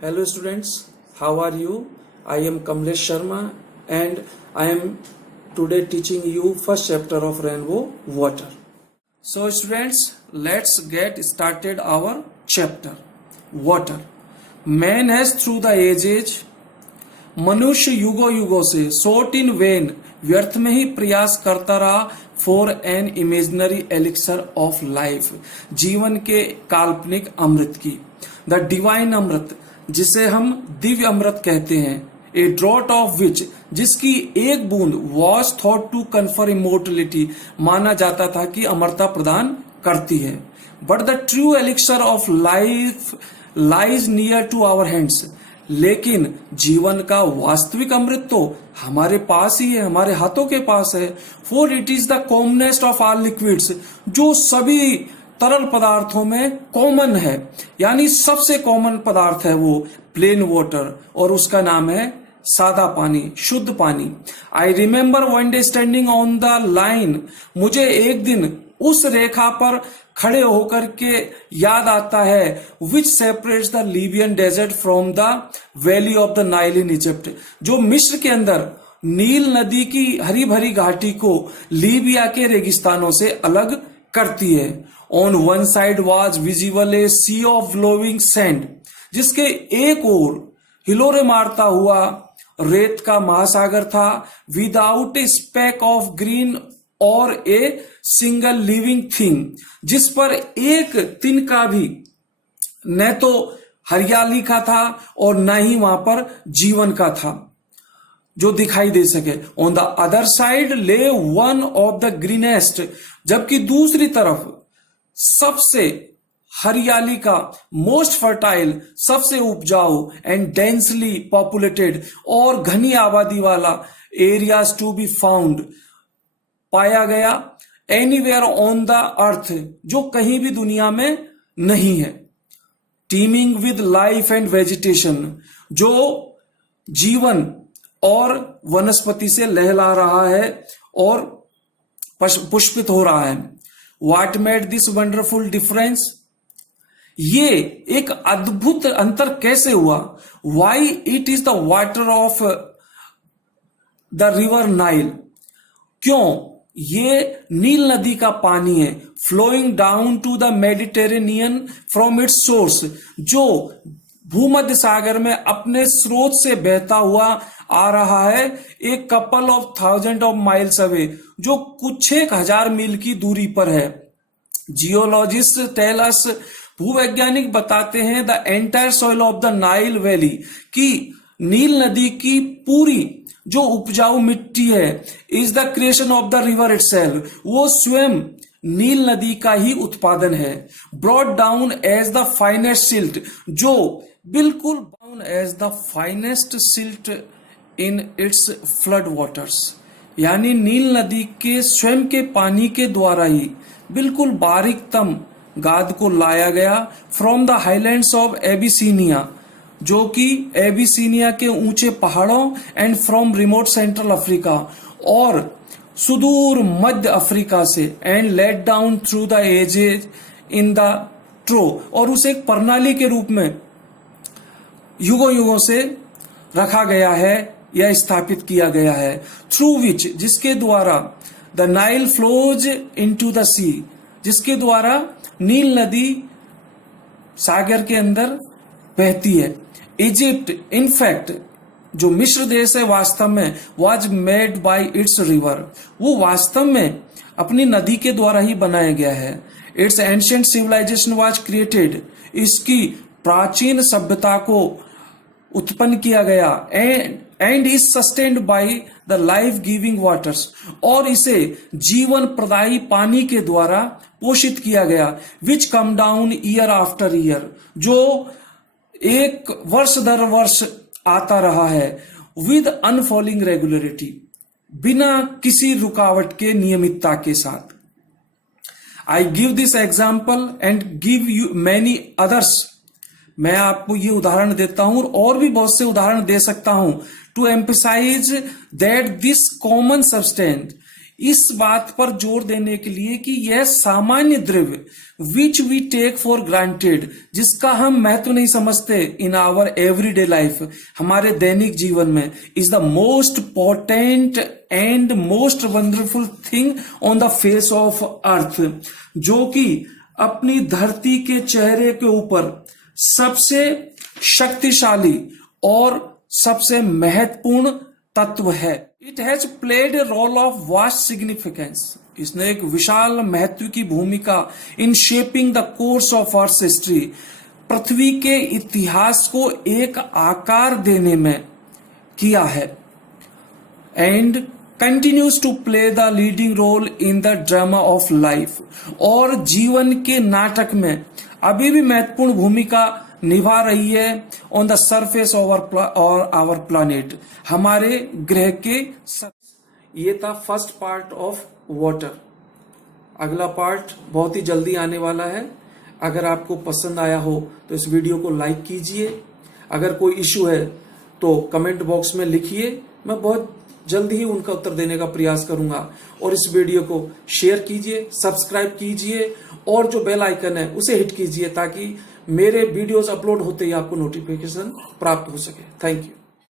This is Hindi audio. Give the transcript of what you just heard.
Hello students, how are you? I am Kamlesh Sharma and I am today teaching you first chapter of Rainbow Water. So students, let's get started our chapter. Water. Man has through the ages, मनुष्य युगों युगों से सोट इन वेन व्यर्थ में ही प्रयास करता रहा for an imaginary elixir of life, जीवन के काल्पनिक अमृत की, द डिवाइन अमृत जिसे हम दिव्य अमृत कहते हैं, ए ड्रॉट ऑफ विच जिसकी एक बूंद was thought to confer immortality, माना जाता था कि अमरता प्रदान करती है, but the true elixir of life lies near to our hands, लेकिन जीवन का वास्तविक अमृत तो हमारे पास ही है, हमारे हाथों के पास है, for it is the commonest of all liquids, जो सभी तरल पदार्थों में कॉमन है, यानी सबसे कॉमन पदार्थ है वो प्लेन वाटर, और उसका नाम है सादा पानी, शुद्ध पानी. I remember one day standing on the line, मुझे एक दिन उस रेखा पर खड़े होकर के याद आता है, which separates the Libyan desert from the valley of the Nile in Egypt, जो मिस्र के अंदर नील नदी की हरी भरी घाटी को लीबिया के रेगिस्तानों से अलग करती है. On one side was visible a sea of flowing sand, जिसके एक ओर हिलोरे मारता हुआ रेत का महासागर था, without a speck of green और ए सिंगल लिविंग थिंग, जिस पर एक तिनका भी न तो हरियाली का था और न ही वहां पर जीवन का था जो दिखाई दे सके. ऑन द अदर साइड ले वन ऑफ द ग्रीनेस्ट, जबकि दूसरी तरफ सबसे हरियाली का, मोस्ट फर्टाइल, सबसे उपजाऊ, एंड डेंसली पॉपुलेटेड, और घनी आबादी वाला एरियाज टू बी फाउंड, पाया गया, एनीवेयर ऑन द अर्थ, जो कहीं भी दुनिया में नहीं है. Teeming with life and vegetation, जो जीवन और वनस्पति से लहला रहा है और पुष्पित हो रहा है. What made this wonderful difference, ये एक अद्भुत अंतर कैसे हुआ. Why it is the water of the river Nile, क्यों ये नील नदी का पानी है, flowing down to the Mediterranean from its source, जो भूमध्य सागर में अपने स्रोत से बहता हुआ आ रहा है, एक couple of thousand of miles away, जो कुछ 1000 मील की दूरी पर है. जियोलॉजिस्ट टेल अस, भूवैज्ञानिक बताते हैं, the entire soil of the Nile valley, कि नील नदी की पूरी जो उपजाऊ मिट्टी है, is the creation of the river itself, वो स्वयं नील नदी का ही उत्पादन है. Brought down as the finest silt, जो बिल्कुल down as the finest silt in its flood waters, यानी नील नदी के स्वयं के पानी के द्वारा ही बिल्कुल बारीकतम गाद को लाया गया, from the highlands of Abyssinia, जो कि एबिसीनिया के ऊंचे पहाड़ों, and from remote central Africa, और सुदूर मध्य अफ्रीका से, and let down through the ages in the trough, और उसे एक प्रणाली के रूप में युगों युगों से रखा गया है या स्थापित किया गया है. थ्रू विच, जिसके द्वारा the Nile flows into the sea, जिसके द्वारा नील नदी सागर के अंदर बहती है. इजिप्ट, इनफैक्ट जो मिस्र देश है, वास्तव में was made by it's river, वो वास्तव में अपनी नदी के द्वारा ही बनाया गया है. Its ancient civilisation was created, इसकी प्राचीन सभ्यता को उत्पन्न किया गया, and is sustained by the life giving waters, और इसे जीवन प्रदायी पानी के द्वारा पोषित किया गया, which come down year after year, जो एक वर्ष दर वर्ष आता रहा है, विद अनफॉलिंग रेगुलरिटी, बिना किसी रुकावट के नियमितता के साथ. I give this example and give you many others, मैं आपको ये उदाहरण देता हूं और भी बहुत से उदाहरण दे सकता हूं, to emphasise that this common substance, इस बात पर जोर देने के लिए कि यह सामान्य द्रव्य which we take for granted, जिसका हम महत्व नहीं समझते इन आवर एवरीडे लाइफ, हमारे दैनिक जीवन में, is the most potent and most wonderful thing on the face of earth, जो कि अपनी धरती के चेहरे के ऊपर सबसे शक्तिशाली और सबसे महत्वपूर्ण तत्व है। It has played a role of vast significance, इसने एक विशाल महत्व की भूमिका in shaping the course of earth history, पृथ्वी के इतिहास को एक आकार देने में किया है। And continues to play the leading role in the drama of life, और जीवन के नाटक में अभी भी महत्वपूर्ण भूमिका निभा रही है on the surface of our planet, हमारे ग्रह के। ये था फर्स्ट पार्ट ऑफ वाटर। अगला पार्ट बहुत ही जल्दी आने वाला है। अगर आपको पसंद आया हो तो इस वीडियो को लाइक कीजिए। अगर कोई इश्यू है तो कमेंट बॉक्स में लिखिए, मैं बहुत जल्दी ही उनका उत्तर देने का प्रयास करूंगा। और इस वीडियो को शेयर कीजिए, सब्सक्राइब कीजिए और जो बेल आइकन है उसे हिट कीजिए ताकि मेरे वीडियोस अपलोड होते ही आपको नोटिफिकेशन प्राप्त हो सके। Thank you.